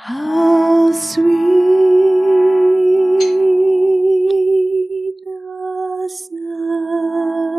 How sweet the sound.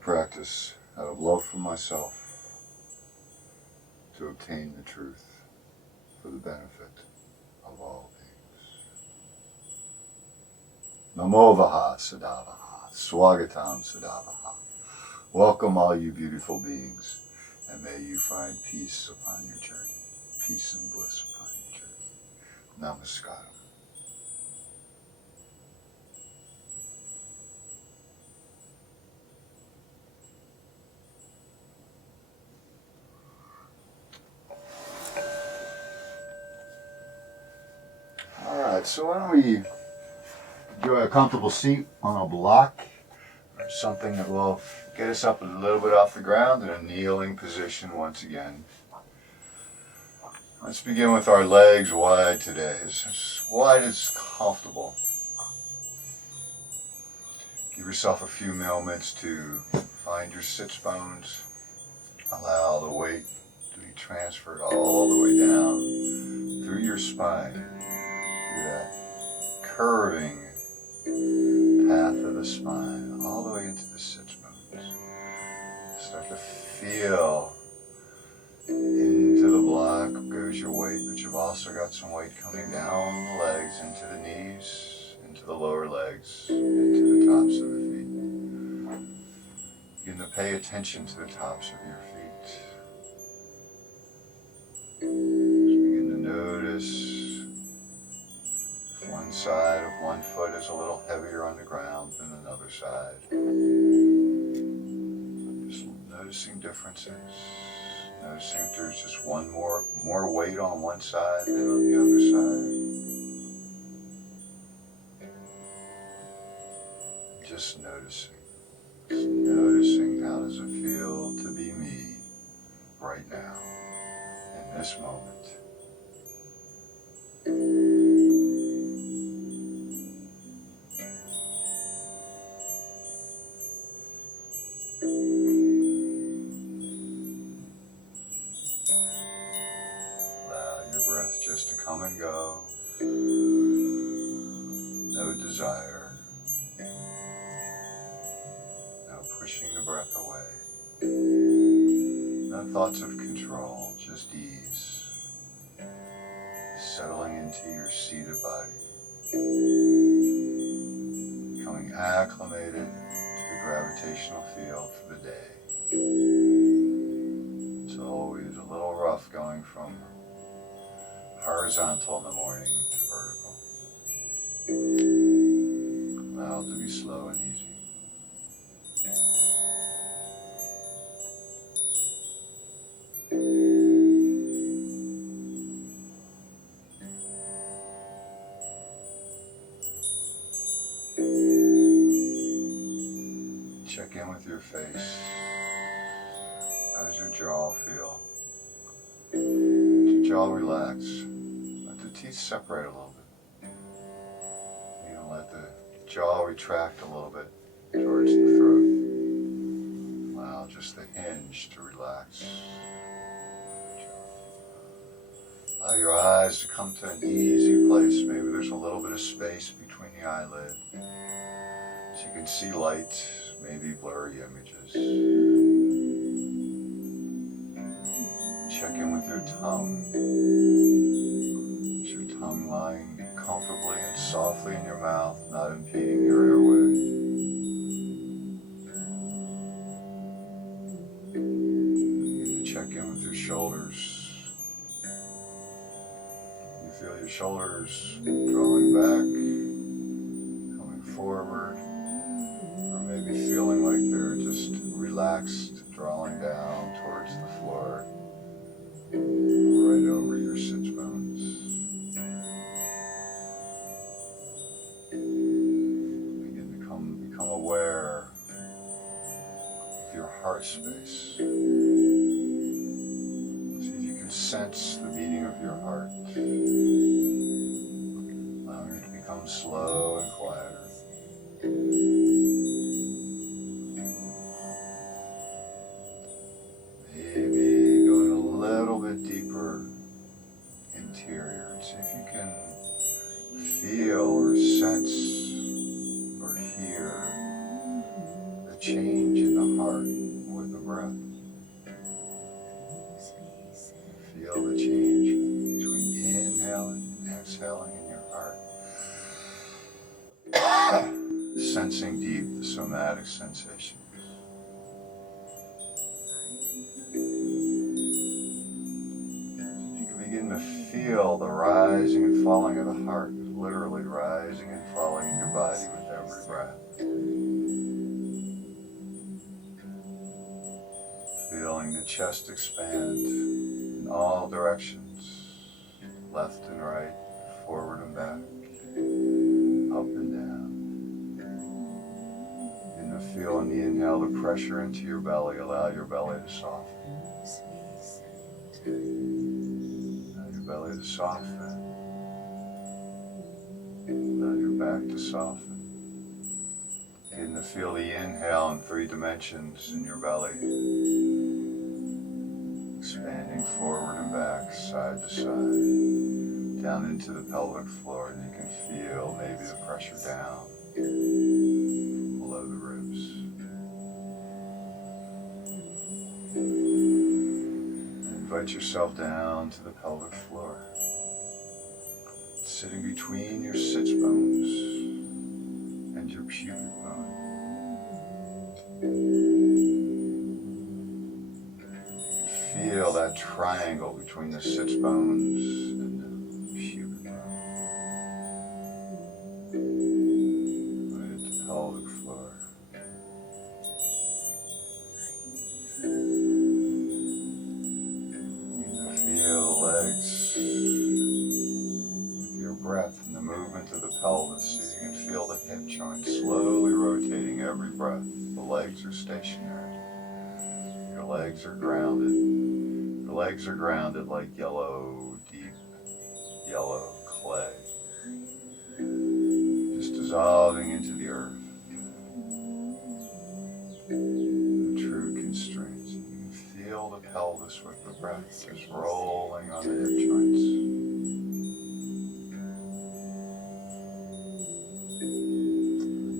practice out of love for myself to obtain the truth for the benefit of all beings. Namo Vaha Sadavaha, Swagatam Sadavaha. Welcome all you beautiful beings, and may you find peace upon your journey, peace and bliss upon your journey. Namaskaram. Alright, so why don't we enjoy a comfortable seat on a block or something that will get us up a little bit off the ground in a kneeling position once again. Let's begin with our legs wide today, as wide as comfortable. Give yourself a few moments to find your sits bones. Allow the weight to be transferred all the way down through your spine, through that curving path of the spine, all the way into the sits bones. Start to feel into the block goes your weight, but you've also got some weight coming down the legs, into the knees, into the lower legs, into the tops of the feet. Begin to pay attention to the tops of your feet. Just begin to notice if one side of one foot is a little heavier on the ground than another side. Just noticing differences. Noticing if there's just one more weight on one side than on the other side. Just noticing. Just noticing how does it feel to be me right now, in this moment. Just to come and go, no desire, no pushing the breath away, no thoughts of control, just ease, settling into your seated body, becoming acclimated to the gravitational field for the day. It's always a little rough going from horizontal in the morning to vertical. Allow it to be slow and easy. Check in with your face. How does your jaw feel? Let your jaw relax. Let the teeth separate a little bit. You know, let the jaw retract a little bit towards the throat. Allow just the hinge to relax. Allow your eyes to come to an easy place. Maybe there's a little bit of space between the eyelid, so you can see light, maybe blurry images. Check in with your tongue. Is your tongue lying comfortably and softly in your mouth, not impeding your airway? You need to check in with your shoulders. You feel your shoulders drawing back, coming forward, or maybe feeling like they're just relaxed, drawing down towards the floor, right over your sits bones. Begin to become aware of your heart space. See if you can sense the beating of your heart, allowing it to become slow and quieter. Maybe going a little bit deeper interior and see if you can feel or sense or hear the change in the heart. sensing deep the somatic sensations. You can begin to feel the rising and falling of the heart, literally rising and falling in your body with every breath. Feeling the chest expand in all directions, left and right, forward and back, up and down. And the feel in the inhale, the pressure into your belly, allow your belly to soften. Allow your belly to soften. Allow your back to soften. Begin to feel the inhale in 3 dimensions in your belly. Expanding forward and back, side to side, down into the pelvic floor, and you can feel maybe the pressure down below the ribs. And invite yourself down to the pelvic floor, sitting between your sits bones and your pubic bone. Feel that triangle between the sits bones and the pubic bone. Right at the pelvic floor. You can feel the legs with your breath and the movement of the pelvis. So you can feel the hip joint slowly rotating every breath. The legs are stationary. Your legs are grounded. The legs are grounded like yellow, deep yellow clay, just dissolving into the earth. The true constraints. You can feel the pelvis with the breath just rolling on the hip joints.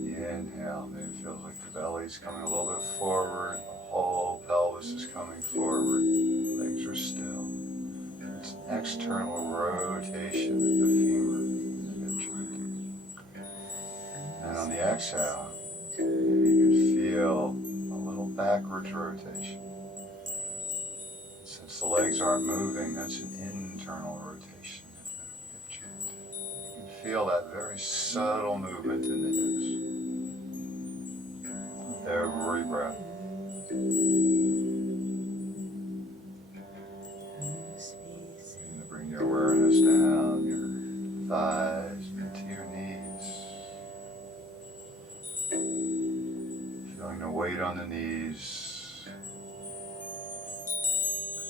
The inhale, maybe it feels like the belly's coming a little bit forward. The whole pelvis is coming forward. Legs are still. It's an external rotation of the femur and the hip joint. And on the exhale, you can feel a little backwards rotation. Since the legs aren't moving, that's an internal rotation of the hip joint. You can feel that very subtle movement in the hips with every breath. Bring your awareness down your thighs into your knees. Feeling the weight on the knees.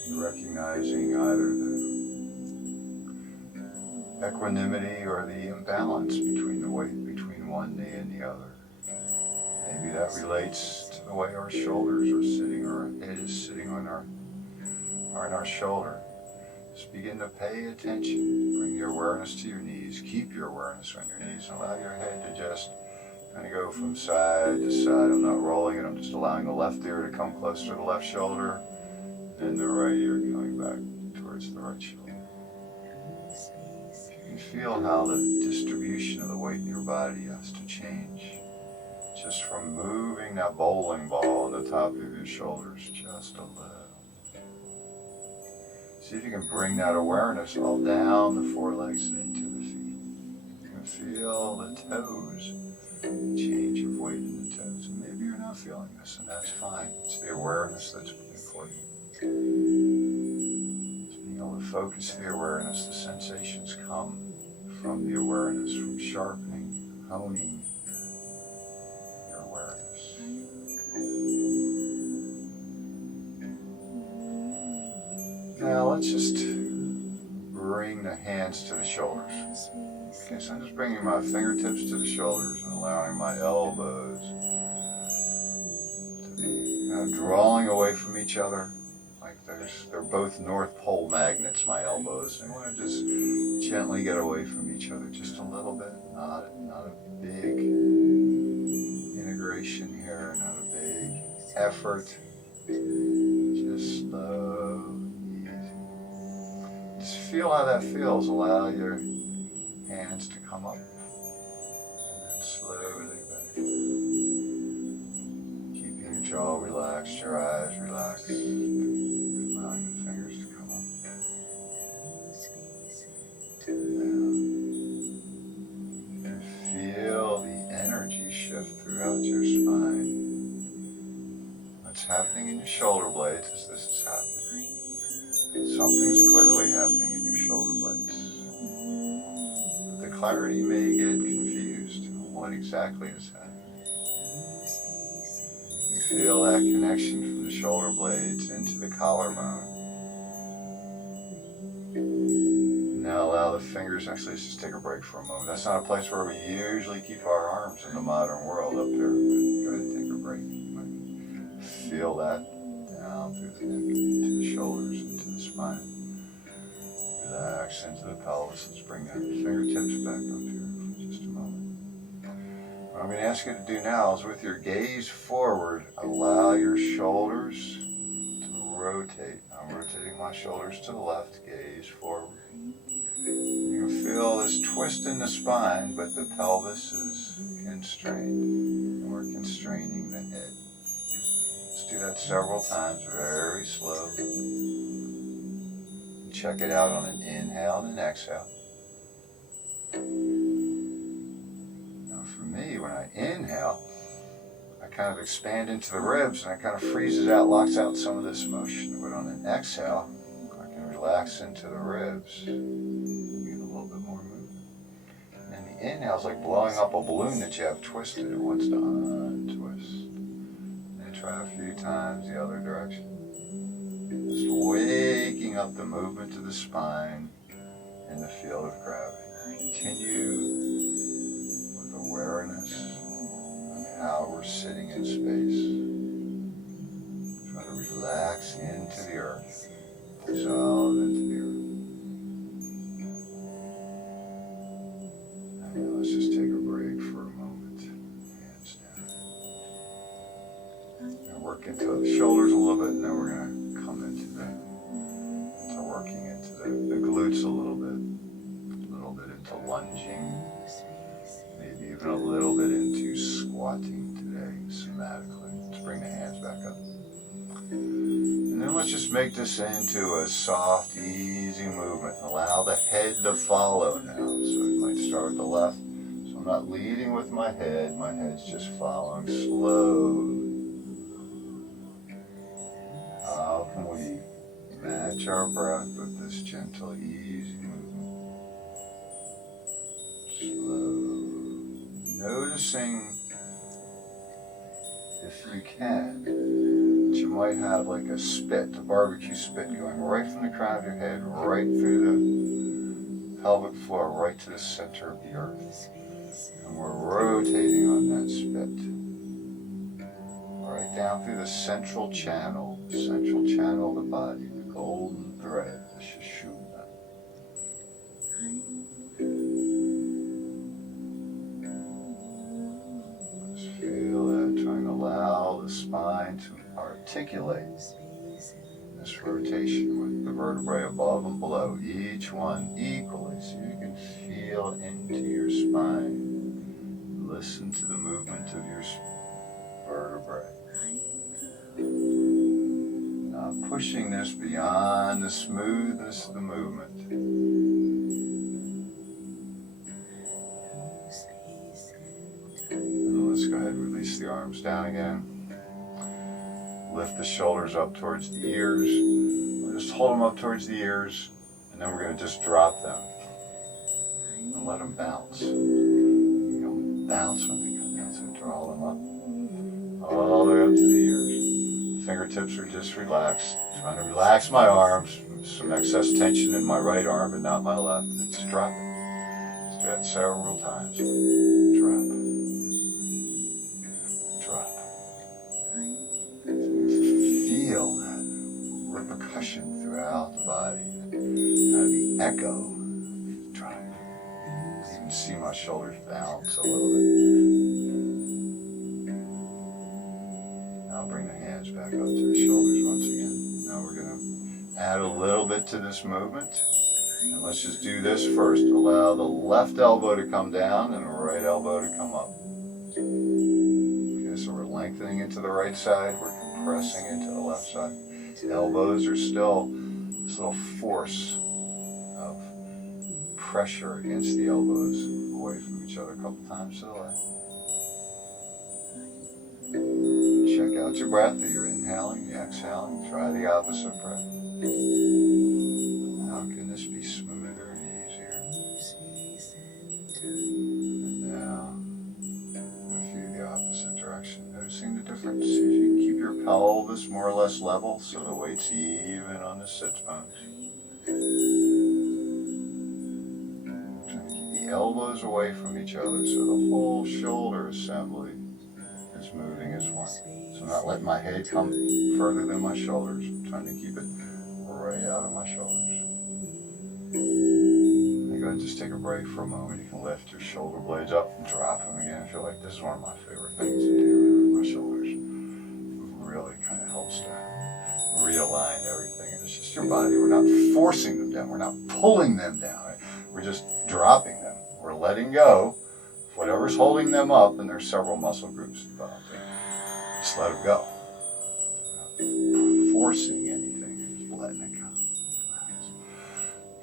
You're recognizing either the equanimity or the imbalance between the weight between one knee and the other. Maybe that relates to the way our shoulders are sitting, or our head is sitting on our shoulder. Just begin to pay attention. Bring your awareness to your knees. Keep your awareness on your knees and allow your head to just kind of go from side to side. I'm not rolling it. I'm just allowing the left ear to come closer to the left shoulder and the right ear coming back towards the right shoulder. You can feel how the distribution of the weight in your body has to change. Just from moving that bowling ball on the top of your shoulders just a little. See if you can bring that awareness all down the forelegs and into the feet. You can feel the toes, the change of weight in the toes. And maybe you're not feeling this, and that's fine. It's the awareness that's important. It's being able to focus the awareness. The sensations come from the awareness, from sharpening, honing your awareness. Now let's just bring the hands to the shoulders. Okay, so I'm just bringing my fingertips to the shoulders and allowing my elbows to be drawing away from each other. Like they're both North Pole magnets, my elbows. And I want to just gently get away from each other just a little bit. Not a big integration here, not a big effort. Just slow. Just feel how that feels. Allow your hands to come up and then slowly back. jaw relaxed, your eyes relaxed, allowing the fingers to come up and down. Feel the energy shift throughout your spine. What's happening in your shoulder blades as this is happening? Something's clearly happening in your shoulder blades. But the clarity may get confused on what exactly is happening. You feel that connection from the shoulder blades into the collarbone. Now allow the fingers, actually let's just take a break for a moment. That's not a place where we usually keep our arms in the modern world up there. Go ahead and take a break. Feel that down through the neck, into the shoulders, into the spine. Relax into the pelvis. Let's bring the fingertips back up here for just a moment. What I'm going to ask you to do now is with your gaze forward, allow your shoulders to rotate. I'm rotating my shoulders to the left, gaze forward. You can feel this twist in the spine, but the pelvis is constrained, and we're constraining the head. Let's do that several times, very slow. Check it out on an inhale and an exhale. Now for me, when I inhale, I kind of expand into the ribs and it kind of freezes out, locks out some of this motion. But on an exhale, I can relax into the ribs. Get a little bit more movement. And the inhale is like blowing up a balloon that you have twisted. It wants to untwist. And try a few times the other direction. Just waking up the movement of the spine in the field of gravity. Continue with awareness on how we're sitting in space. Try to relax into the earth, dissolve into the earth. And now let's just take a break for a moment. Hands down. And work into the shoulders a little bit, and then we're going to come into working into the glutes a little bit into lunging, maybe even a little bit into squatting today, somatically. Let's bring the hands back up. And then let's just make this into a soft, easy movement. Allow the head to follow now. So we might start with the left. So I'm not leading with my head's just following slowly. How can we match our breath with this gentle, easy movement? Slow. Noticing, if you can, that you might have like a spit, a barbecue spit going right from the crown of your head, right through the pelvic floor, right to the center of the earth. And we're rotating on that spit. Right down through the central channel of the body, the golden thread, the Sushumna. Just feel that, trying to allow the spine to articulate this rotation with the vertebrae above and below, each one equally, so you can feel into your spine. Listen to the movement of your vertebrae. Not pushing this beyond the smoothness of the movement. And let's go ahead and release the arms down again. Lift the shoulders up towards the ears. We'll just hold them up towards the ears, and then we're going to just drop them and let them bounce. You know, bounce when they come down, so draw them up all the way up to the ears. Fingertips are just relaxed. Trying to relax my arms. Some excess tension in my right arm, but not my left. And just drop it. Let's do that several times. Drop. Drop. Feel that repercussion throughout the body. Kind of the echo. Drop. You can see my shoulders bounce a little bit. Now bring the hands back up to the shoulders once again. Now we're going to add a little bit to this movement. And let's just do this first. Allow the left elbow to come down and the right elbow to come up. Okay, so we're lengthening into the right side, we're compressing into the left side. The elbows are still this little force of pressure against the elbows away from each other a couple times to the left. Check out your breath, that you're inhaling, you're exhaling. Try the opposite breath. How can this be smoother and easier? And now, go through the opposite direction. Noticing the difference. See if you can keep your pelvis more or less level so the weight's even on the sits bones. Trying to keep the elbows away from each other so the whole shoulder assembly is moving as one. So I'm not letting my head come further than my shoulders. I'm trying to keep it right out of my shoulders. And go ahead and just take a break for a moment. You can lift your shoulder blades up and drop them again. I feel like this is one of my favorite things to do with my shoulders. It really kind of helps to realign everything. And it's just your body. We're not forcing them down. We're not pulling them down. Right? We're just dropping them. We're letting go of whatever's holding them up, and there's several muscle groups involved. Just let it go. We're not forcing anything, just letting it go. Relax.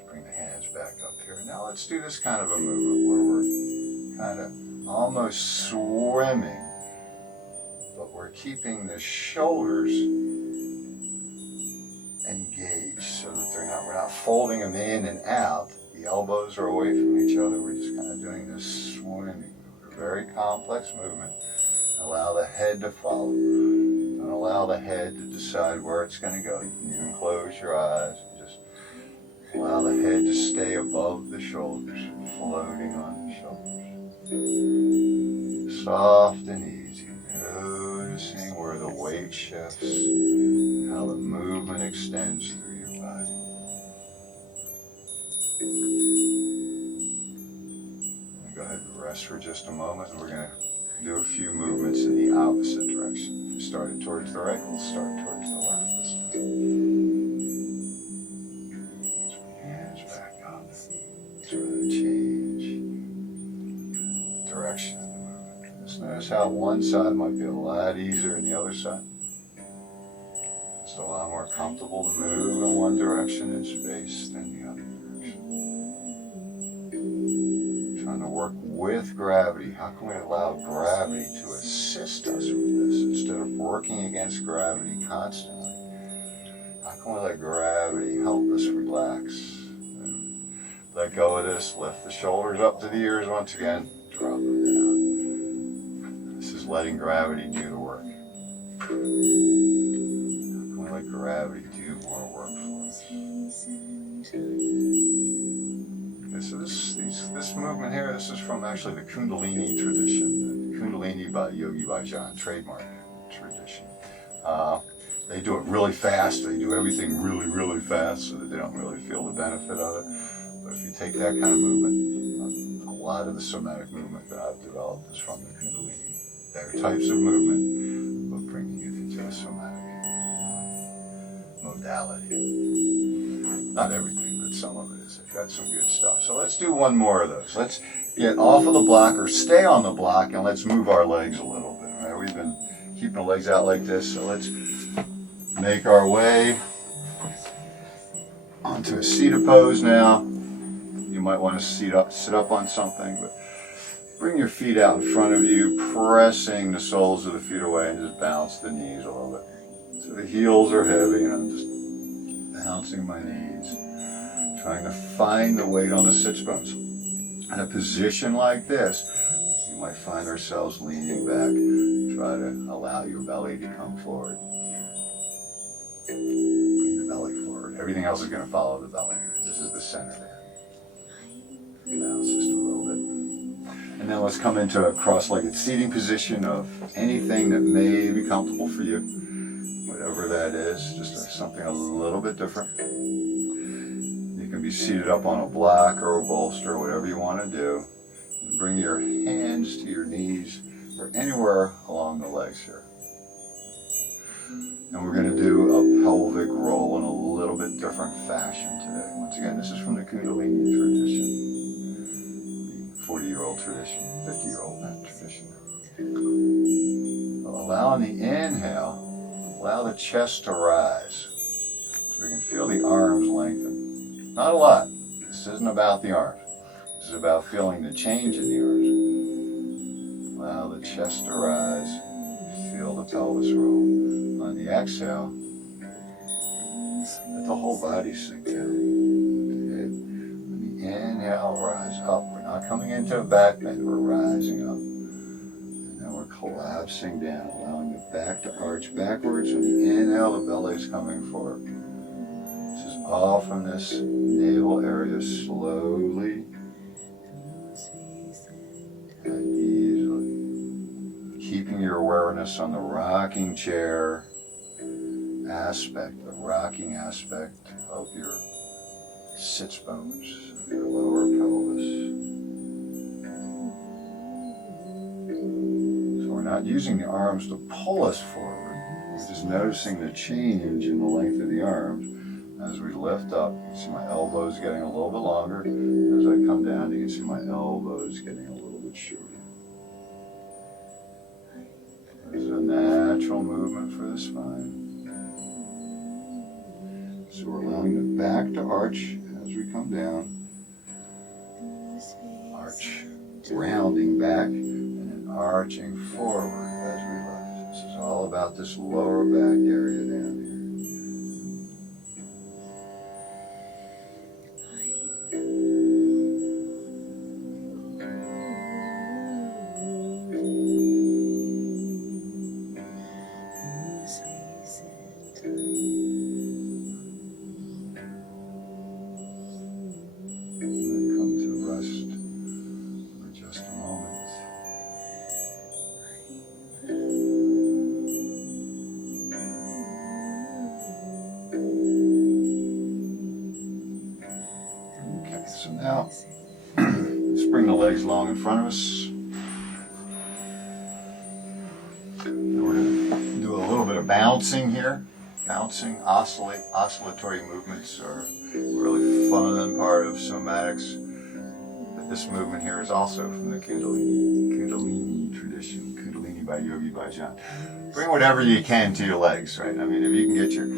Bring the hands back up here. Now let's do this kind of a movement where we're kind of almost swimming, but we're keeping the shoulders engaged so that we're not folding them in and out. The elbows are away from each other. We're just kind of doing this swimming movement, a very complex movement. Allow the head to follow. Don't allow the head to decide where it's going to go. You can even close your eyes and just allow the head to stay above the shoulders, floating on the shoulders. Soft and easy. Noticing where the weight shifts, and how the movement extends through your body. Go ahead and rest for just a moment, and we're going to do a few movements in the opposite direction. If you started towards the right, we'll start towards the left this time. Bring your hands back up. Try to change the direction of the movement. Just notice how one side might be a lot easier than the other side. It's a lot more comfortable to move in one direction in space than the other direction. Trying to work with gravity. How can we allow gravity to assist us with this instead of working against gravity constantly? How can we let gravity help us relax? And let go of this. Lift the shoulders up to the ears once again. Drop them down. This is letting gravity do the work. How can we let gravity do more work for us? Okay, so this movement here, this is from actually the Kundalini tradition, the Kundalini by Yogi Bhajan, trademark tradition. They do it really fast. They do everything really, really fast so that they don't really feel the benefit of it. But if you take that kind of movement, a lot of the somatic movement that I've developed is from the Kundalini. There are types of movement, but bringing it into a somatic modality. Not everything, but some of it is. I've got some good stuff. So let's do one more of those. Let's get off of the block or stay on the block, and let's move our legs a little bit. Right? We've been keeping the legs out like this, so let's make our way onto a seated pose now. You might want to sit up on something, but bring your feet out in front of you, pressing the soles of the feet away, and just bounce the knees a little bit. So the heels are heavy, and I'm just bouncing my knees, trying to find the weight on the sits bones. In a position like this, you might find ourselves leaning back. Try to allow your belly to come forward. Bring the belly forward. Everything else is going to follow the belly. This is the center there. Bounce just a little bit. And then let's come into a cross-legged seating position of anything that may be comfortable for you. Whatever that is, just something a little bit different. You can be seated up on a block or a bolster, whatever you want to do. And bring your hands to your knees or anywhere along the legs here. And we're going to do a pelvic roll in a little bit different fashion today. Once again, this is from the Kundalini tradition. 40-year-old tradition, 50-year-old tradition. A Allow on the inhale, allow the chest to rise. So we can feel the arms lengthen. Not a lot. This isn't about the arms. This is about feeling the change in the arms. Allow the chest to rise. Feel the pelvis roll. On the exhale, let the whole body sink down. On the inhale, rise up. We're not coming into a back bend. We're rising up. And then we're collapsing down, allowing the back to arch backwards. On the inhale, the belly is coming forward. This is all from this navel area slowly and easily. Keeping your awareness on the rocking chair aspect, the rocking aspect of your sits bones, of your lower pelvis. So we're not using the arms to pull us forward. We're just noticing the change in the length of the arms. As we lift up, you can see my elbows getting a little bit longer. As I come down, you can see my elbows getting a little bit shorter. There's a natural movement for the spine. So we're allowing the back to arch as we come down. Arch, rounding back, and then arching forward as we lift. This is all about this lower back area down here. So now, let's bring the legs long in front of us. And we're going to do a little bit of bouncing here. Bouncing, oscillatory movements are a really fun part of somatics. But this movement here is also from the Kundalini tradition, Kundalini by Yogi Bhajan. Bring whatever you can to your legs, right? I mean, if you can get your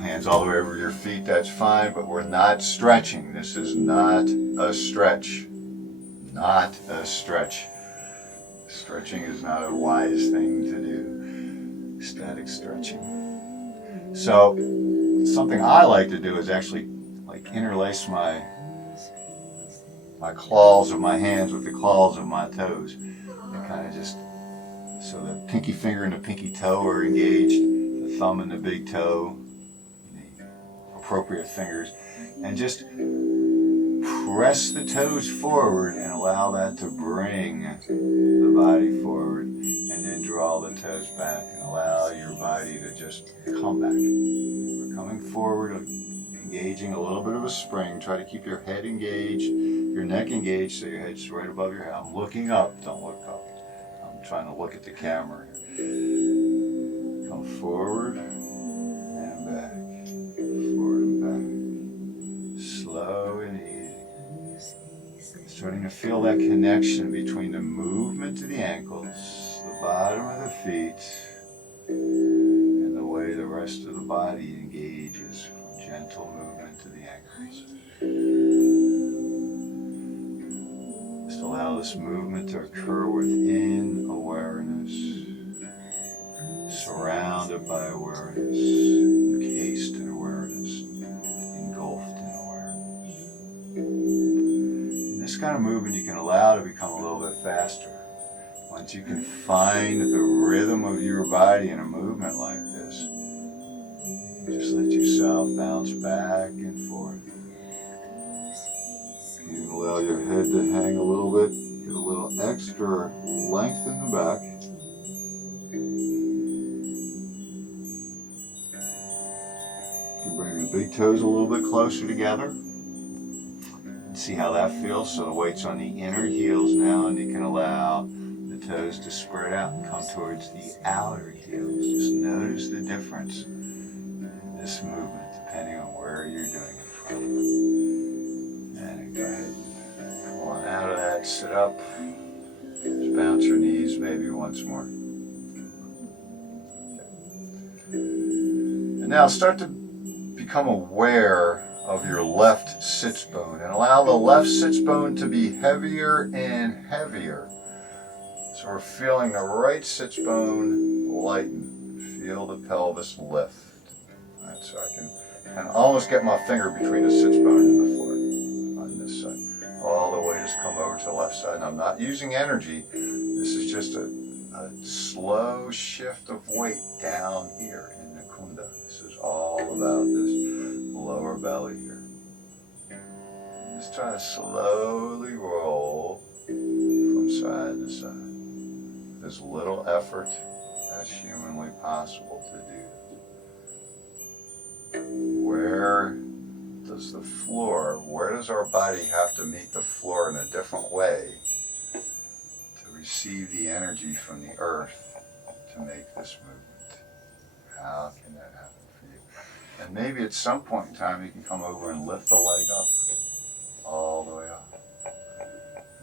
hands all the way over your feet, that's fine, but we're not stretching. This is not a stretch. Not a stretch. Stretching is not a wise thing to do. Static stretching. So, something I like to do is actually interlace my claws of my hands with the claws of my toes. And kind of just, so the pinky finger and the pinky toe are engaged, the thumb and the big toe, appropriate fingers, and just press the toes forward and allow that to bring the body forward, and then draw the toes back and allow your body to just come back. We're coming forward, engaging a little bit of a spring. Try to keep your head engaged, your neck engaged, so your head's right above your head. I'm looking up, don't look up. I'm trying to look at the camera here. Come forward and back. Forward and back. Slow and easy. Starting to feel that connection between the movement to the ankles, the bottom of the feet, and the way the rest of the body engages from gentle movement to the ankles. Just allow this movement to occur within awareness, surrounded by awareness, encased in awareness, engulfed in awareness. And this kind of movement you can allow to become a little bit faster. Once you can find the rhythm of your body in a movement like this, just let yourself bounce back and forth. You allow your head to hang a little bit, get a little extra length in the back. You can bring the big toes a little bit closer together. See how that feels? So the weight's on the inner heels now, and you can allow the toes to spread out and come towards the outer heels. Just notice the difference in this movement depending on where you're doing it from. And go ahead, come on out of that, sit up. Just bounce your knees maybe once more. And now start to become aware of your left sits bone and allow the left sits bone to be heavier and heavier. So we're feeling the right sits bone lighten. Feel the pelvis lift. Right, so I can almost get my finger between the sits bone and the floor on this side. All the way just come over to the left side. And I'm not using energy. This is just a slow shift of weight down here in the kunda. This is all about this lower belly here. Just try to slowly roll from side to side. With as little effort as humanly possible to do. Where does the floor, where does our body have to meet the floor in a different way to receive the energy from the earth to make this movement? How can that happen for you? And maybe at some point in time you can come over and lift the leg up, all the way up,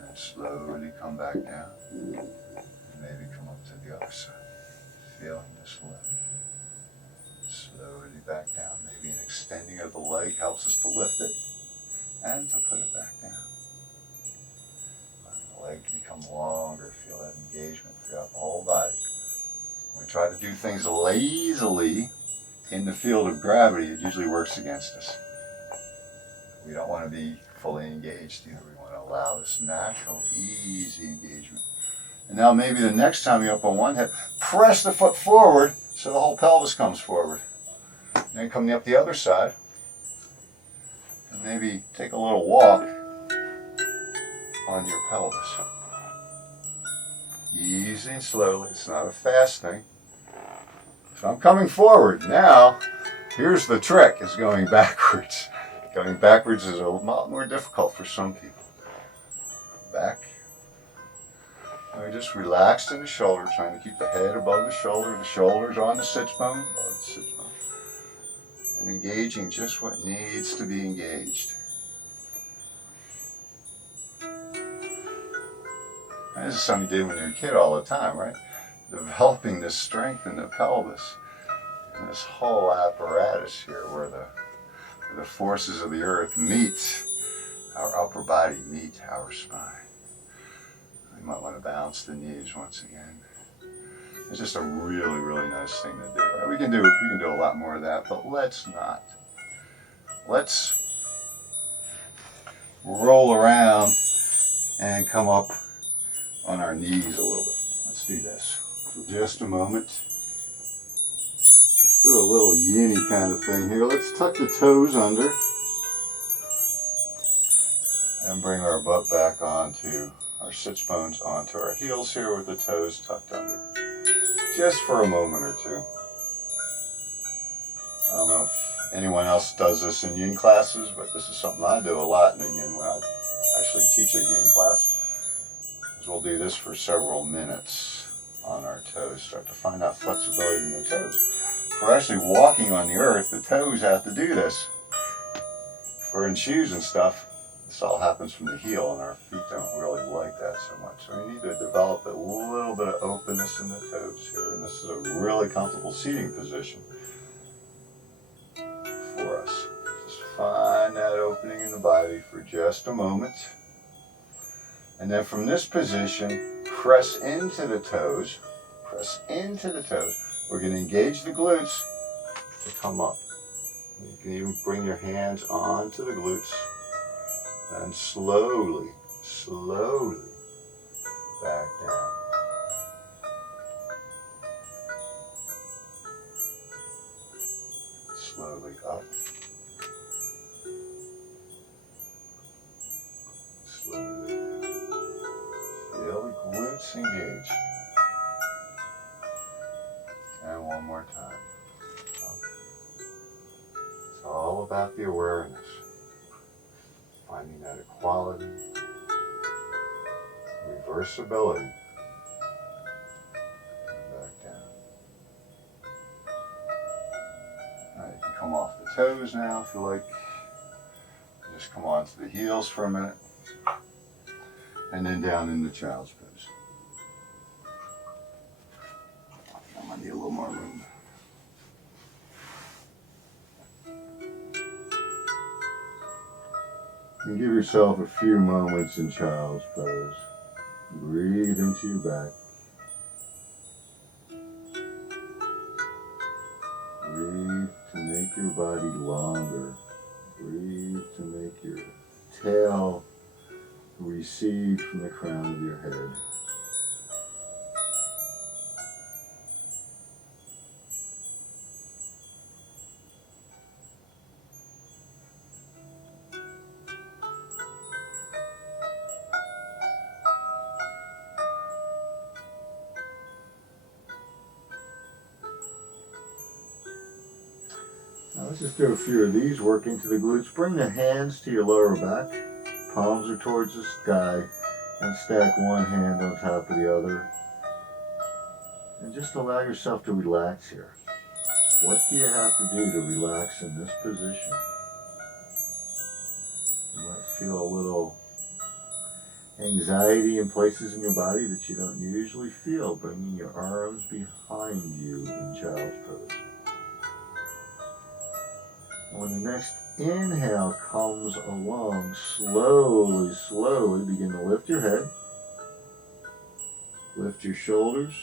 and slowly come back down, and maybe come up to the other side, feeling this lift. Slowly back down. Maybe an extending of the leg helps us to lift it and to put it back down. Letting the leg become longer, feel that engagement throughout the whole body. When we try to do things lazily in the field of gravity, it usually works against us. We don't want to be fully engaged either. We want to allow this natural, easy engagement. And now maybe the next time you're up on one hip, press the foot forward so the whole pelvis comes forward. And then come up the other side. And maybe take a little walk on your pelvis. Easy and slowly. It's not a fast thing. So I'm coming forward. Now, here's the trick, is going backwards. Going backwards is a lot more difficult for some people. Back. And we're just relaxed in the shoulder, trying to keep the head above the shoulders on the sits bone, above the sits bone. And engaging just what needs to be engaged. And this is something you did when you were a kid all the time, right? Developing this strength in the pelvis and this whole apparatus here where the forces of the earth meet our upper body, meet our spine. You might want to bounce the knees once again. It's just a really, really nice thing to do. Right? We can do a lot more of that, but let's not. Let's roll around and come up on our knees a little bit. Let's do this for just a moment. Let's do a little uni kind of thing here. Let's tuck the toes under and bring our butt back onto our sits bones onto our heels here with the toes tucked under. Just for a moment or two. I don't know if anyone else does this in yin classes, but this is something I do a lot in the yin when I actually teach a yin class. Is we'll do this for several minutes on our toes. Start to find out flexibility in the toes. If we're actually walking on the earth, the toes have to do this. If we're in shoes and stuff, this all happens from the heel, and our feet don't really like that so much. So we need to develop a little bit of openness in the toes here. And this is a really comfortable seating position for us. Just find that opening in the body for just a moment. And then from this position, press into the toes. Press into the toes. We're going to engage the glutes to come up. You can even bring your hands onto the glutes. And slowly, slowly back down. Slowly up. Slowly down. Feel the glutes engage. And one more time. Up. It's all about the awareness. Finding that equality, reversibility, and back down. Now you can come off the toes now if you like. Just come onto the heels for a minute. And then down in the child's pose. I'm going to need a little more room. And give yourself a few moments in child's pose. Breathe into your back. Breathe to make your body longer. Breathe to make your tail recede from the crown of your head. Now let's just do a few of these, work into the glutes. Bring the hands to your lower back. Palms are towards the sky. And stack one hand on top of the other. And just allow yourself to relax here. What do you have to do to relax in this position? You might feel a little anxiety in places in your body that you don't usually feel. Bringing your arms behind you in child's pose. When the next inhale comes along, slowly begin to lift your head. Lift your shoulders.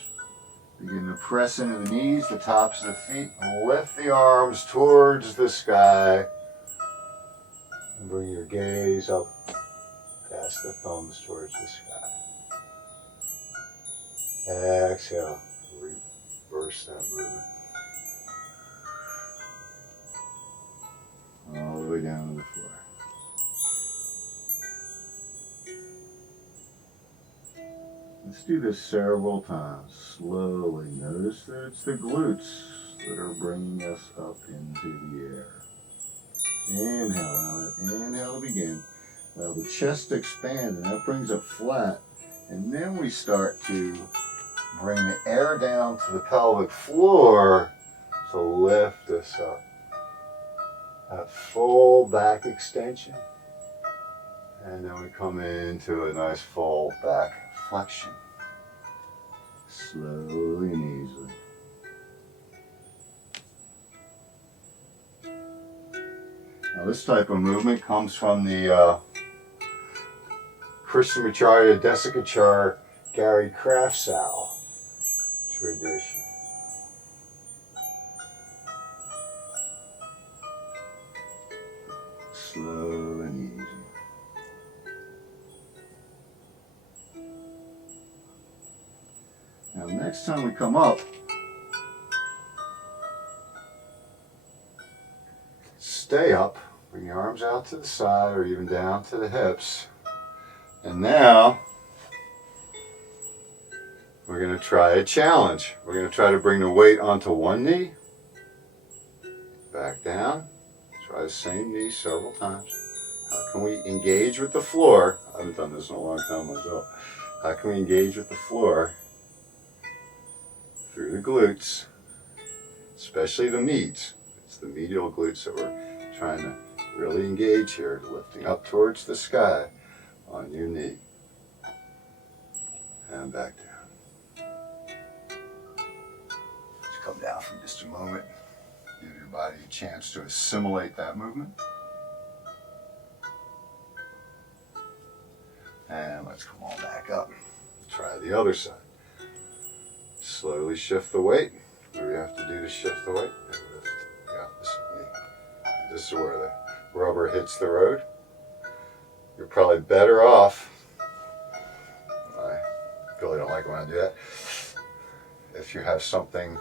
Begin to press into the knees, the tops of the feet. And lift the arms towards the sky. And bring your gaze up past the thumbs towards the sky. Exhale. Reverse that movement. All the way down to the floor. Let's do this several times. Slowly. Notice that it's the glutes that are bringing us up into the air. Inhale out. Inhale to begin. Now the chest expands and that brings it flat. And then we start to bring the air down to the pelvic floor to lift us up. That full back extension. And then we come into a nice full back flexion. Slowly and easily. Now this type of movement comes from the Krishnamacharya Desikachar Gary Craftsal tradition. Slow and easy. Now next time we come up, stay up, bring your arms out to the side or even down to the hips. And now we're going to try a challenge. We're going to try to bring the weight onto one knee, back down. Try the same knee several times. How can we engage with the floor? I haven't done this in a long time myself. How can we engage with the floor? Through the glutes, especially the meats. It's the medial glutes that we're trying to really engage here, lifting up towards the sky on your knee. And back down. Just come down for just a moment. Give your body a chance to assimilate that movement. And let's come on back up. Try the other side. Slowly shift the weight. What do we have to do to shift the weight? And lift the opposite knee. This is where the rubber hits the road. You're probably better off. I really don't like when I do that. If you have something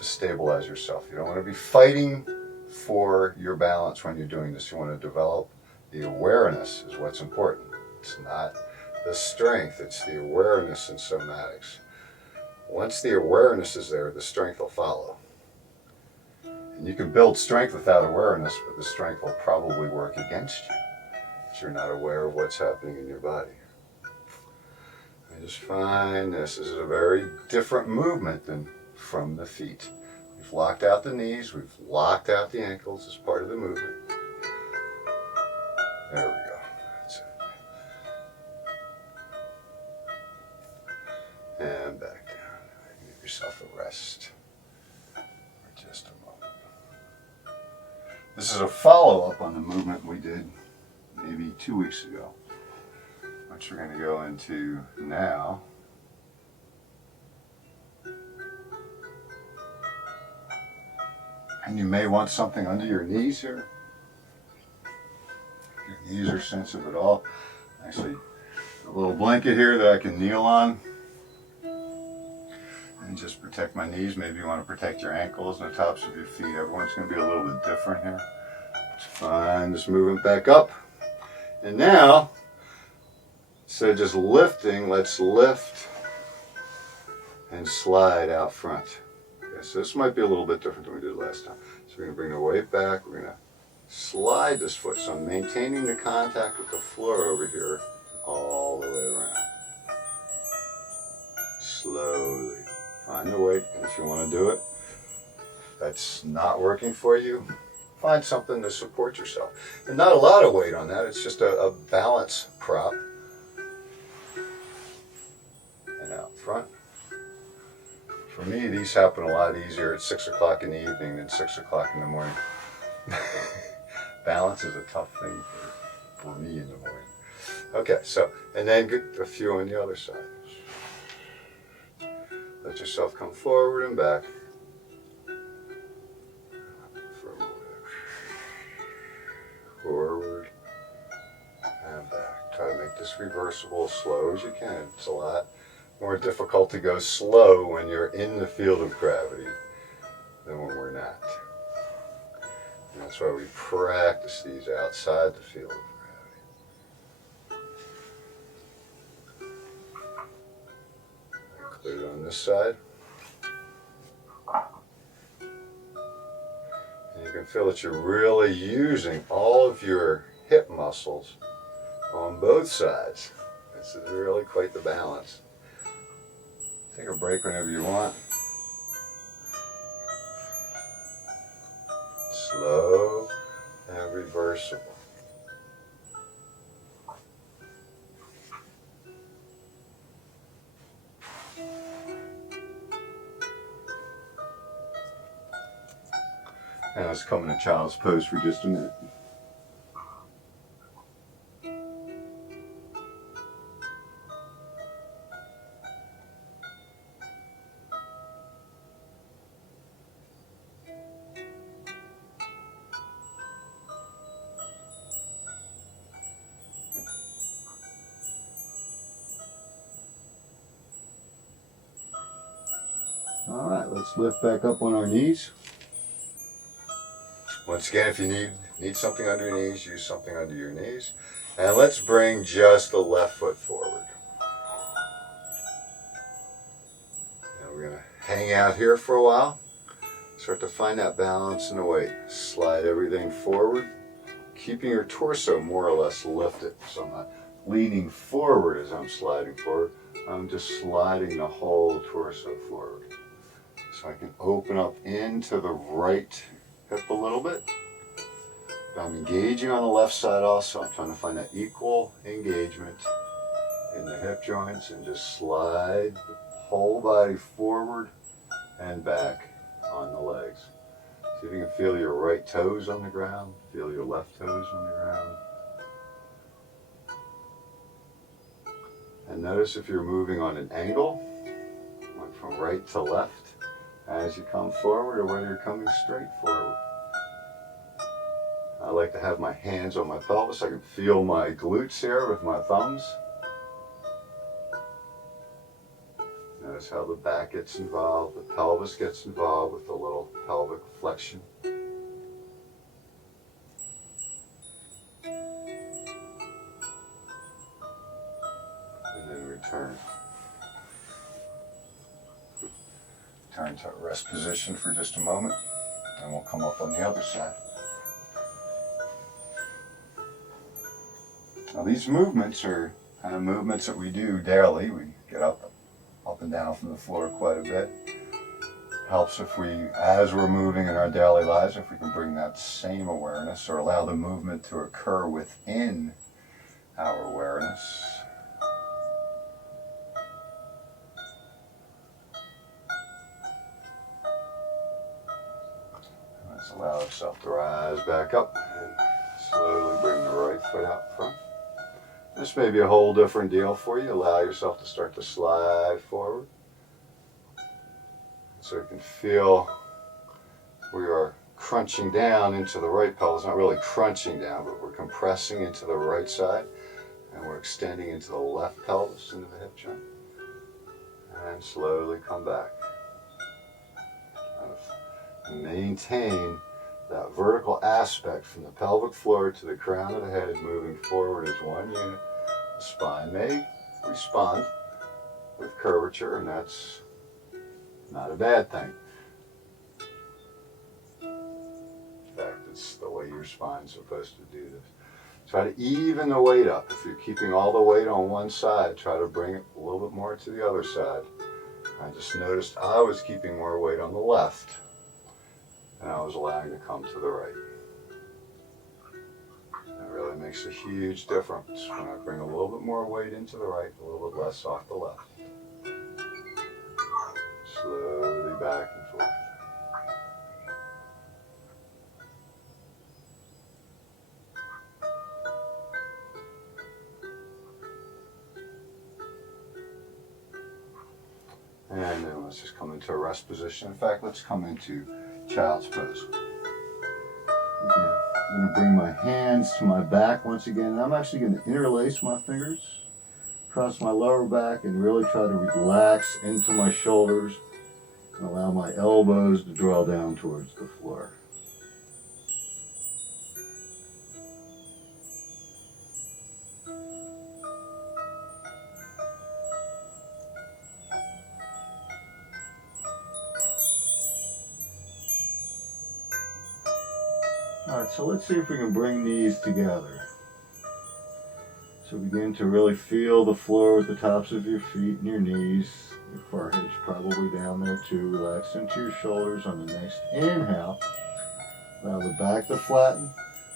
to stabilize yourself. You don't want to be fighting for your balance when you're doing this. You want to develop the awareness is what's important. It's not the strength, it's the awareness in somatics. Once the awareness is there, the strength will follow. And you can build strength without awareness, but the strength will probably work against you if you're not aware of what's happening in your body. I just find this is a very different movement than from the feet. We've locked out the knees, we've locked out the ankles as part of the movement. There we go. That's it. And back down. Give yourself a rest for just a moment. This is a follow-up on the movement we did maybe 2 weeks ago, which we're going to go into now. And you may want something under your knees here. If your knees are sensitive at all. Actually, a little blanket here that I can kneel on and just protect my knees. Maybe you want to protect your ankles and the tops of your feet. Everyone's going to be a little bit different here. It's fine. Just moving back up. And now, instead of just lifting, let's lift and slide out front. Okay, so this might be a little bit different than we did last time. So we're going to bring the weight back. We're going to slide this foot. So I'm maintaining the contact with the floor over here all the way around. Slowly. Find the weight. And if you want to do it, if that's not working for you, find something to support yourself. And not a lot of weight on that. It's just a balance prop. And out front. For me, these happen a lot easier at 6 o'clock in the evening than 6 o'clock in the morning. Balance is a tough thing for me in the morning. Okay, so, and then get a few on the other side. Let yourself come forward and back. Forward and back. Try to make this reversible as slow as you can. It's a lot more difficult to go slow when you're in the field of gravity than when we're not. And that's why we practice these outside the field of gravity. Clear it on this side. And you can feel that you're really using all of your hip muscles on both sides. This is really quite the balance. Take a break whenever you want. Slow and reversible. And let's come in a child's pose for just a minute. All right, let's lift back up on our knees. Once again, if you need something under your knees, use something under your knees. And let's bring just the left foot forward. And we're going to hang out here for a while. Start to find that balance in the weight. Slide everything forward, keeping your torso more or less lifted. So I'm not leaning forward as I'm sliding forward. I'm just sliding the whole torso forward. So I can open up into the right hip a little bit. I'm engaging on the left side also. I'm trying to find that equal engagement in the hip joints and just slide the whole body forward and back on the legs. See if you can feel your right toes on the ground, feel your left toes on the ground. And notice if you're moving on an angle, going from right to left as you come forward or whether you're coming straight forward. I like to have my hands on my pelvis. I can feel my glutes here with my thumbs. Notice how the back gets involved, the pelvis gets involved with a little pelvic flexion. And then return. Turn to rest position for just a moment, and we'll come up on the other side. Now these movements are kind of movements that we do daily. We get up and down from the floor quite a bit. Helps if we, as we're moving in our daily lives, if we can bring that same awareness or allow the movement to occur within our awareness. Let's allow ourselves to rise back up and slowly bring the right foot out front. This may be a whole different deal for you. Allow yourself to start to slide forward. So you can feel we are crunching down into the right pelvis. Not really crunching down, but we're compressing into the right side. And we're extending into the left pelvis, into the hip joint. And slowly come back. Maintain that vertical aspect from the pelvic floor to the crown of the head, moving forward as one unit. The spine may respond with curvature, and that's not a bad thing. In fact, it's the way your spine's supposed to do this. Try to even the weight up. If you're keeping all the weight on one side, try to bring it a little bit more to the other side. I just noticed I was keeping more weight on the left, and I was allowing it to come to the right. It really makes a huge difference when I bring a little bit more weight into the right, a little bit less off the left. Slowly back and forth. And then let's just come into a rest position. In fact, let's come into child's pose. Okay. I'm going to bring my hands to my back once again. And I'm actually going to interlace my fingers across my lower back and really try to relax into my shoulders and allow my elbows to draw down towards the floor. Alright, so let's see if we can bring these together. So begin to really feel the floor with the tops of your feet and your knees. Your forehead's probably down there too. Relax into your shoulders on the next inhale. Allow the back to flatten.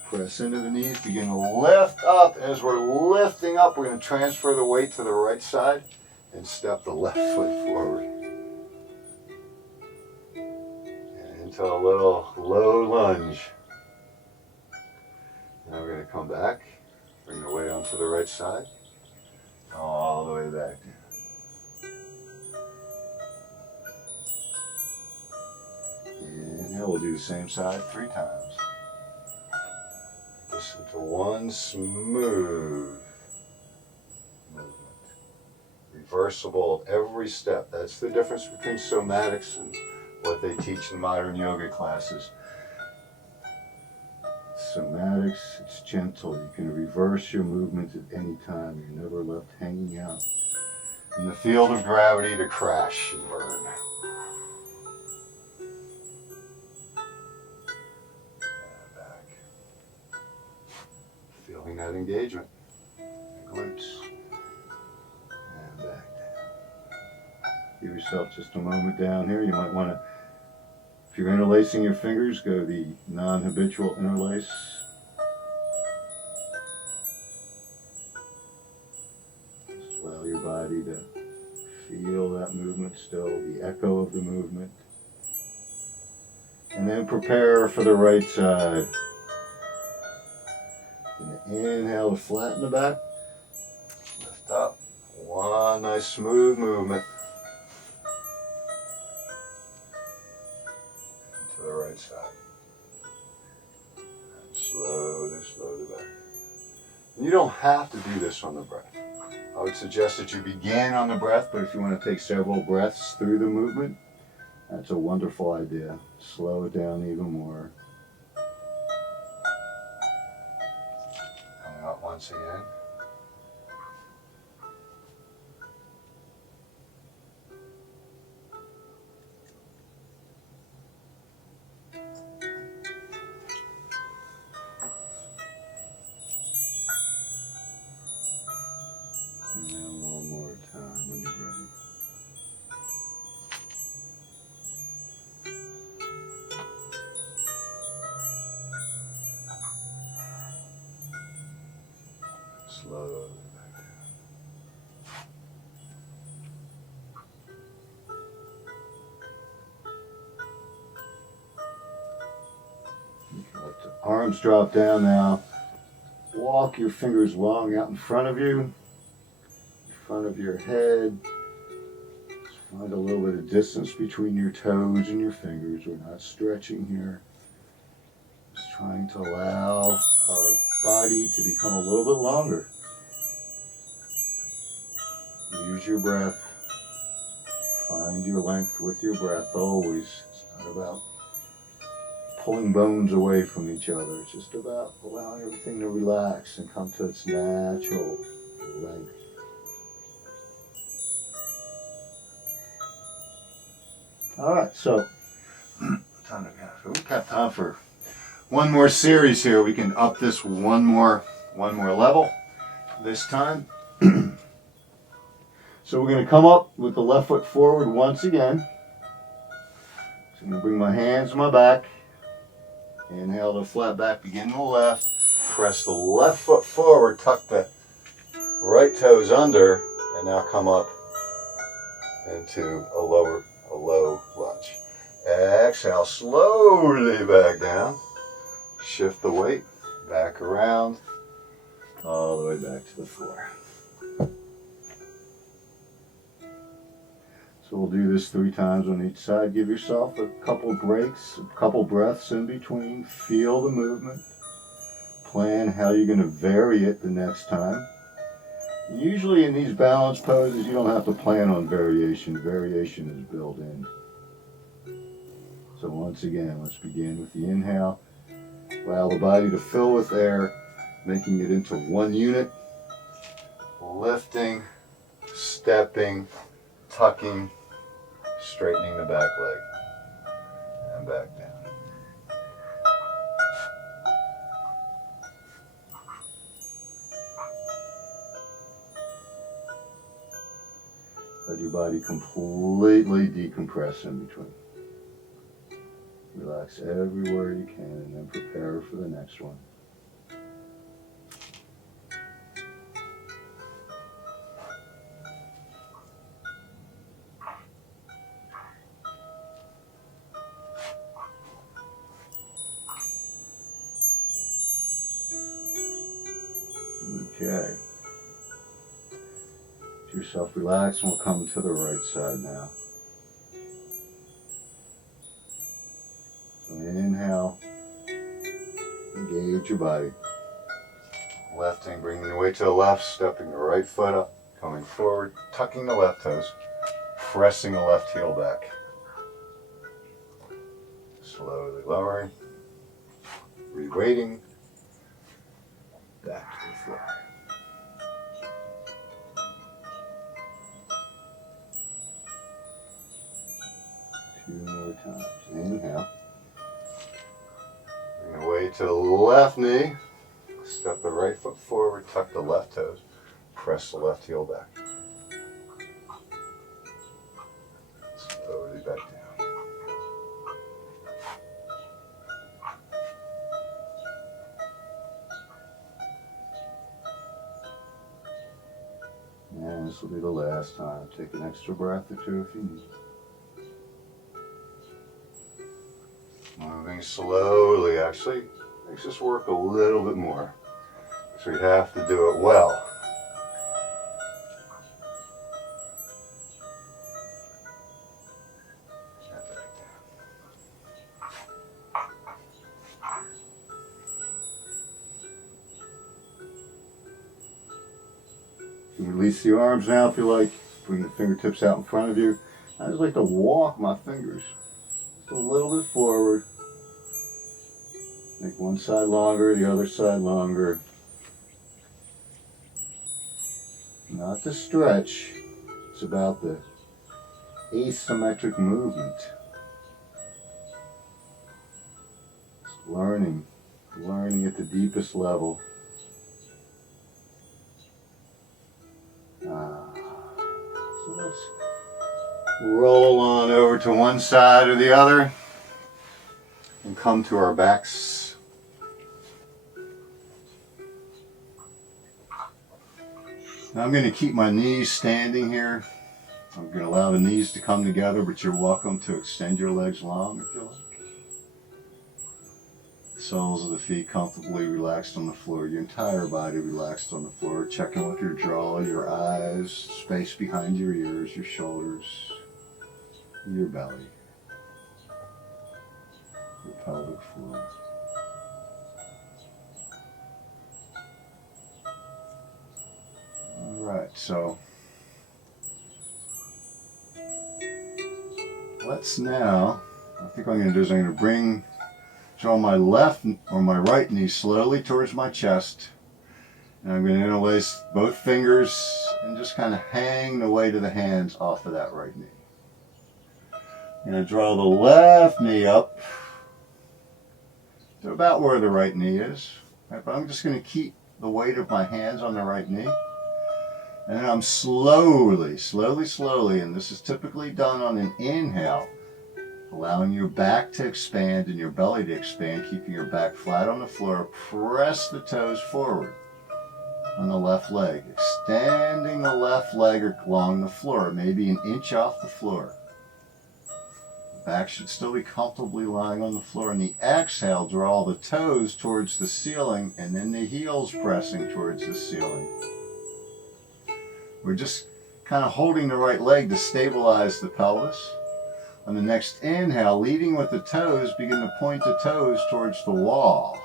Press into the knees. Begin to lift up. As we're lifting up, we're going to transfer the weight to the right side and step the left foot forward. And into a little low lunge. Now we're going to come back, bring the weight onto the right side, all the way back. Inhale, we'll do the same side 3 times. Just into one smooth movement. Reversible at every step. That's the difference between somatics and what they teach in modern yoga classes. Somatics, it's gentle. You can reverse your movement at any time. You're never left hanging out in the field of gravity to crash and burn. And back. Feeling that engagement. Glutes. And back. Give yourself just a moment down here. You might want to, if you're interlacing your fingers, go the non-habitual interlace. Just allow your body to feel that movement still, the echo of the movement. And then prepare for the right side. Inhale to flatten the back. Lift up. One nice smooth movement. The right side. And slowly back. And you don't have to do this on the breath. I would suggest that you begin on the breath, but if you want to take several breaths through the movement, that's a wonderful idea. Slow it down even more. Coming up once again. And then one more time when you're ready. Slowly back down. You can let the arms drop down now. walk your fingers long out in front of you, in front of your head. Just find a little bit of distance between your toes and your fingers. We're not stretching here. Just trying to allow our body to become a little bit longer. Use your breath. Find your length with your breath always. It's not about pulling bones away from each other. It's just about allowing everything to relax and come to its natural length. Alright, so we've got time for one more series here. We can up this one more level this time. So we're going to come up with the left foot forward once again. So I'm going to bring my hands to my back. Inhale to flat back, begin to the left. Press the left foot forward, tuck the right toes under, and now come up into a low lunge. Exhale, slowly back down. Shift the weight back around, all the way back to the floor. So we'll do this 3 times on each side. Give yourself a couple breaks, a couple breaths in between. Feel the movement. Plan how you're going to vary it the next time. Usually in these balance poses, you don't have to plan on variation. Variation is built in. So once again, let's begin with the inhale. Allow the body to fill with air, making it into one unit. Lifting, stepping, tucking, straightening the back leg, and back down. Let your body completely decompress in between. Relax everywhere you can and then prepare for the next one. Okay. Let yourself relax and we'll come to the right side now. So inhale, engage your body. Lifting, bringing the weight to the left, stepping the right foot up, coming forward, tucking the left toes, pressing the left heel back. Slowly lowering, re-weighting, back to the floor. Two more times. Inhale. Bring the weight to the left knee. Step the right foot forward, tuck the left toes. Press the left heel back. Slowly back down. And this will be the last time. Take an extra breath or two if you need. Moving slowly actually makes us work a little bit more. So we have to do it well. You can release the arms now if you like. Bring the fingertips out in front of you. I just like to walk my fingers just a little bit forward. Make one side longer, the other side longer. Not to stretch, it's about the asymmetric movement. It's learning at the deepest level. So let's roll on over to one side or the other and come to our backs. Now I'm going to keep my knees standing here. I'm going to allow the knees to come together, but you're welcome to extend your legs long if you like. Soles of the feet comfortably relaxed on the floor. Your entire body relaxed on the floor. Checking with your jaw, your eyes, space behind your ears, your shoulders, your belly, your pelvic floor. Alright, so let's now, I think what I'm going to do is I'm going to draw my left or my right knee slowly towards my chest. And I'm going to interlace both fingers and just kind of hang the weight of the hands off of that right knee. I'm going to draw the left knee up to about where the right knee is. Right, but I'm just going to keep the weight of my hands on the right knee. And then I'm slowly, and this is typically done on an inhale, allowing your back to expand and your belly to expand, keeping your back flat on the floor. Press the toes forward on the left leg, extending the left leg along the floor, maybe an inch off the floor. The back should still be comfortably lying on the floor. On the exhale, draw the toes towards the ceiling and then the heels pressing towards the ceiling. We're just kind of holding the right leg to stabilize the pelvis. On the next inhale, leading with the toes, begin to point the toes towards the wall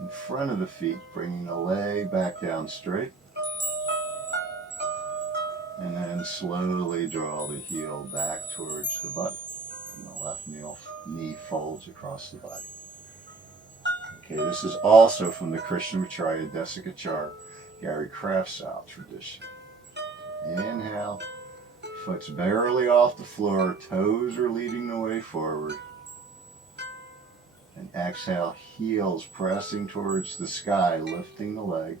in front of the feet, bringing the leg back down straight. And then slowly draw the heel back towards the butt. And the left knee folds across the body. Okay, this is also from the Krishnamacharya Desikachar, Gary Craft style tradition. Inhale, foot's barely off the floor, toes are leading the way forward. And exhale, heels pressing towards the sky, lifting the leg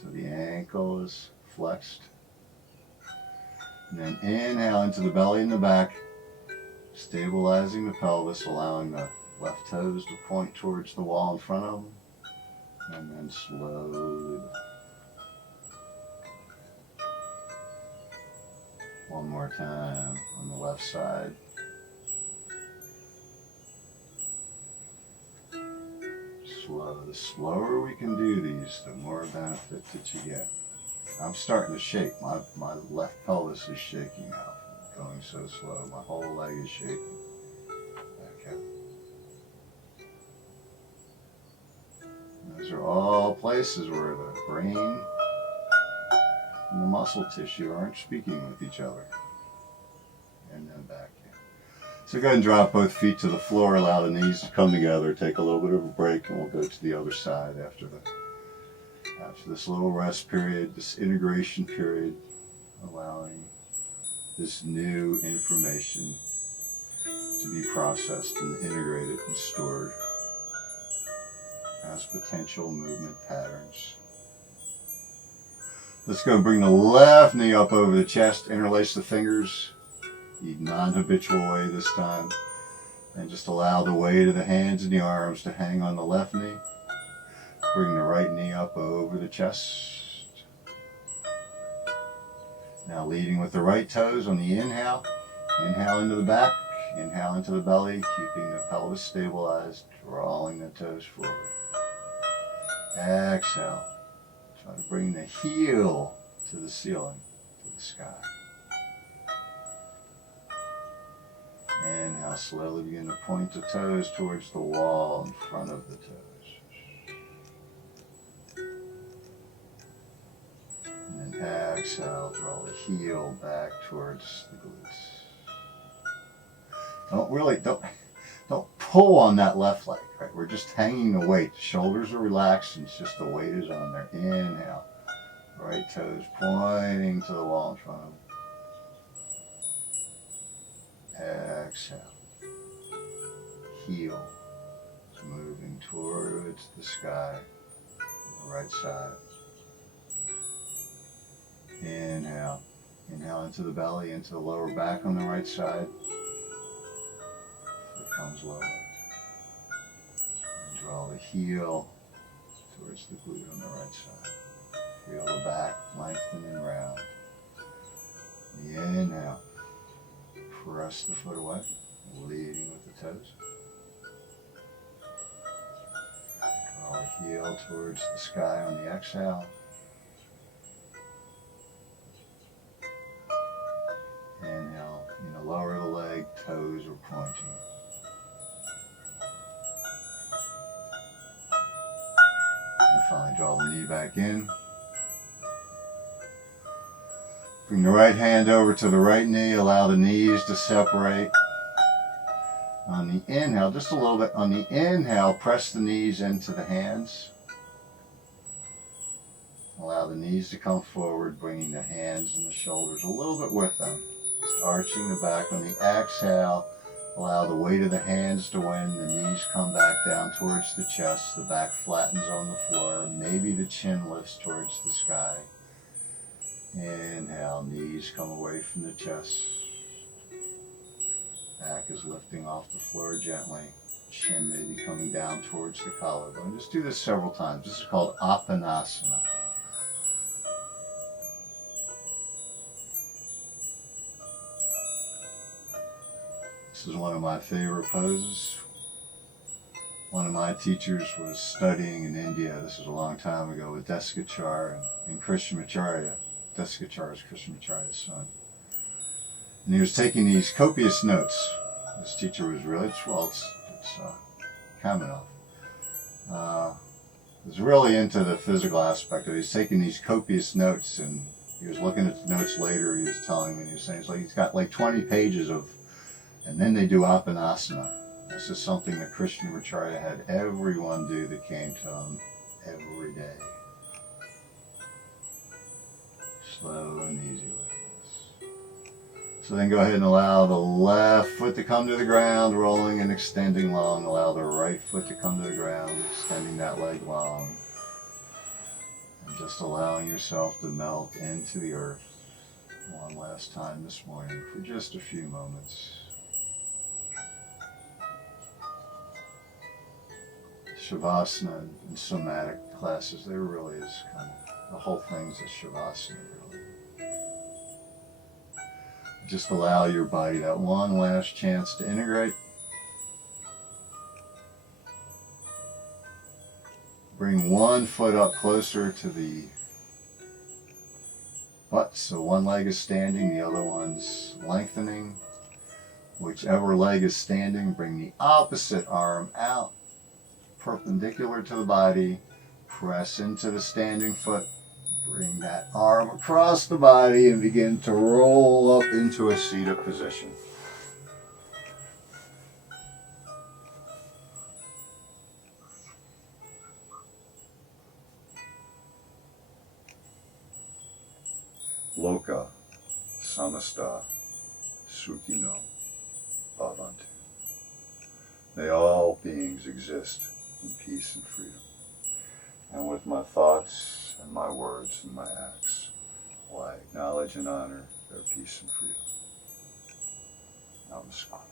so the ankle is flexed. And then inhale into the belly and the back, stabilizing the pelvis, allowing the left toes to point towards the wall in front of them. And then slowly. One more time on the left side. Slow. The slower we can do these, the more benefit that you get. I'm starting to shake. My left pelvis is shaking now. Going so slow. My whole leg is shaking. Back out. Those are all places where the brain and the muscle tissue aren't speaking with each other. And then back in. So go ahead and drop both feet to the floor, allow the knees to come together, take a little bit of a break, and we'll go to the other side after this little rest period, this integration period, allowing this new information to be processed and integrated and stored as potential movement patterns. Let's go bring the left knee up over the chest, interlace the fingers, the non-habitual way this time, and just allow the weight of the hands and the arms to hang on the left knee. Bring the right knee up over the chest. Now leading with the right toes on the inhale. Inhale into the back, inhale into the belly, keeping the pelvis stabilized, drawing the toes forward. Exhale. Try to bring the heel to the ceiling, to the sky. Inhale, slowly begin to point the toes towards the wall in front of the toes. And then exhale, draw the heel back towards the glutes. Don't pull on that left leg, right? We're just hanging the weight. The shoulders are relaxed and it's just the weight is on there. Inhale. Right toes pointing to the wall in front of them. Exhale. Heel is moving towards the sky on the right side. Inhale. Inhale into the belly, into the lower back on the right side. Foot comes lower. And draw the heel towards the glute on the right side. Feel the back lengthen and round. The inhale. Press the foot away, leading with the toes. Allow the heel towards the sky on the exhale. Inhale, lower the leg, toes are pointing. And finally draw the knee back in. Bring the right hand over to the right knee, allow the knees to separate. On the inhale, just a little bit, on the inhale, press the knees into the hands. Allow the knees to come forward, bringing the hands and the shoulders a little bit with them. Just arching the back. On the exhale, allow the weight of the hands to win. The knees come back down towards the chest. The back flattens on the floor. Maybe the chin lifts towards the sky. Inhale, knees come away from the chest. Back is lifting off the floor gently. Chin may be coming down towards the collarbone. Just do this several times. This is called balāsana. This is one of my favorite poses. One of my teachers was studying in India. This was a long time ago with Desikachar and Krishnamacharya. Desikachar is Krishnamacharya's son. And he was taking these copious notes. This teacher was really, it's Kamenov. Was really into the physical aspect of it. He's taking these copious notes, and he was looking at the notes later. He was telling me, he was saying, he's got like 20 pages of, and then they do balāsana. This is something that Krishnamacharya had everyone do that came to him every day. Slow and easy like this. So then go ahead and allow the left foot to come to the ground, rolling and extending long. Allow the right foot to come to the ground, extending that leg long. And just allowing yourself to melt into the earth one last time this morning for just a few moments. Shavasana and somatic classes, there really is kind of, the whole thing's a Shavasana really. Just allow your body that one last chance to integrate. Bring one foot up closer to the butt, so one leg is standing, the other one's lengthening. Whichever leg is standing, bring the opposite arm out, perpendicular to the body, press into the standing foot, bring that arm across the body and begin to roll up into a seated position. Loka samasta sukhino bhavantu. May all beings exist in peace and freedom. And with my thoughts and my words and my acts, will I acknowledge and honor their peace and freedom. Namaskar.